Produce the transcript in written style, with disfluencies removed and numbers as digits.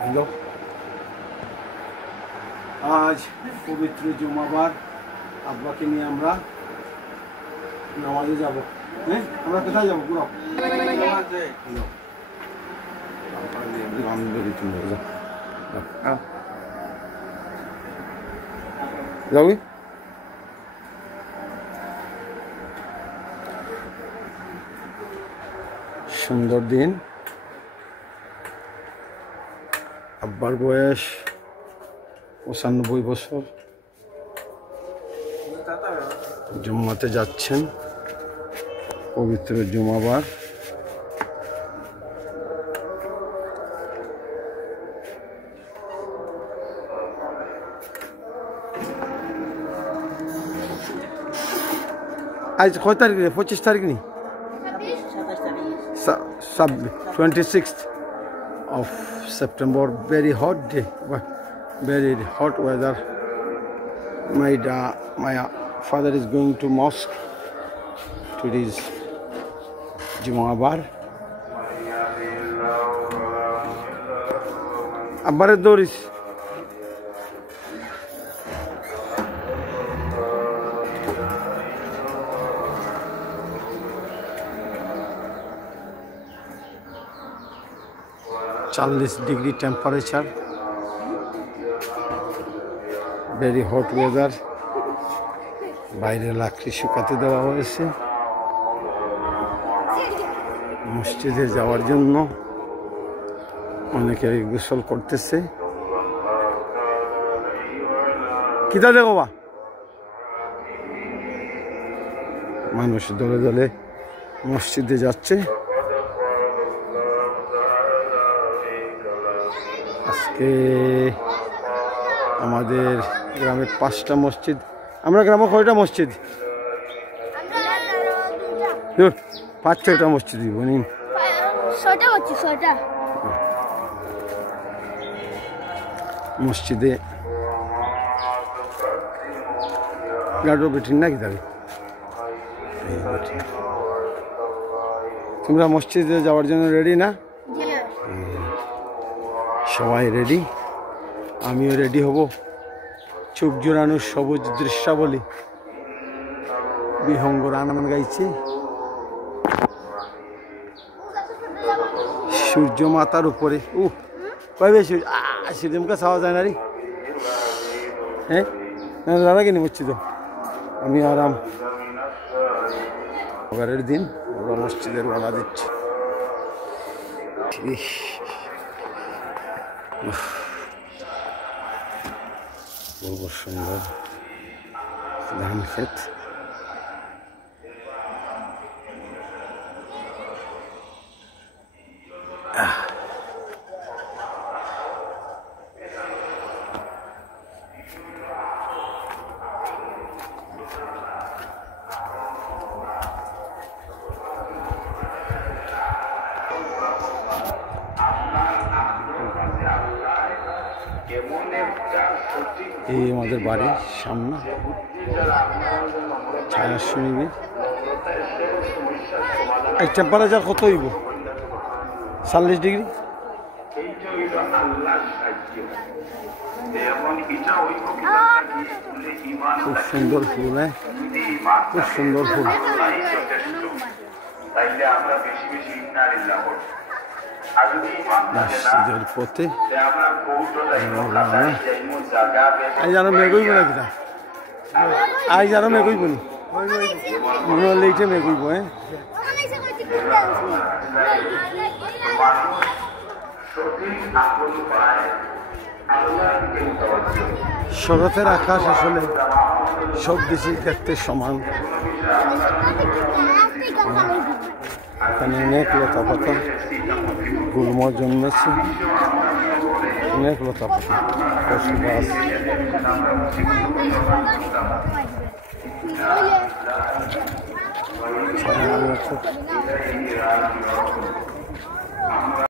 Hello, আজ পবিত্র জুমাবার আব্বাকে নিয়ে আমরা নামাজে যাব। হ্যাঁ, আমরা কোথায় যাবো? পুরো যাবি? সুন্দর দিন। আব্বার বয়স 95 বছর। জুম্মাতে যাচ্ছেন, পবিত্র জুমাবার। আজ কয় তারিখ? 25 তারিখ নি? 26th of September. Very hot day, very hot weather. My father is going to mosque to this Jumabar. Abbare Doris. -40 temperature, very hot weather. বাইরে লাকড়ি শুকাতে দেওয়া হয়েছে মসজিদে যাওয়ার জন্য। অনেকে গোসল করতেছে। কিতা দেখো বা মানুষ দলে দলে মসজিদে যাচ্ছে। আজকে আমাদের গ্রামে 5টা মসজিদ। আমরা গ্রামে কয়টা মসজিদ? 5-6টা মসজিদ। মসজিদে গাড়ো বেঠিন নাকি যাবে? তোমরা মসজিদে যাওয়ার জন্য রেডি না? সবাই রেডি, আমিও রেডি হব। চোখ জোড়ানো সবুজ দৃশ্যাবলী, বিহঙ্গ রান গাইছে। সূর্য মাথার উপরে। কয়বে সূর্যমুখে ছাওয়া যায় না রে? হ্যাঁ, দাদা কিনে মরছি তো আমি আরাম। ঘরের দিন ওরা মসজিদের রওনা দিচ্ছে। খুব সুন্দর ধান ক্ষেত। এই আমাদের বাড়ির সামনে ছায়া শুনিবি। এই টেম্পারেচার কত হইব? 40 ডিগ্রি। খুব সুন্দর ফুল, হ্যাঁ, খুব সুন্দর ফুল। মসজিদের পথে আজ আরো মেঘইব না কিনা? আজ আরো মেঘইব নি? মনে হলে এইটা মেঘইব। হ্যাঁ, শরতের আকাশ আসলে সব দেশে দেখতে সমান। এখানে অনেক লতা পাতা, গুল্ম জন্মেছে, অনেক লতা পাতা, কচু গাছ।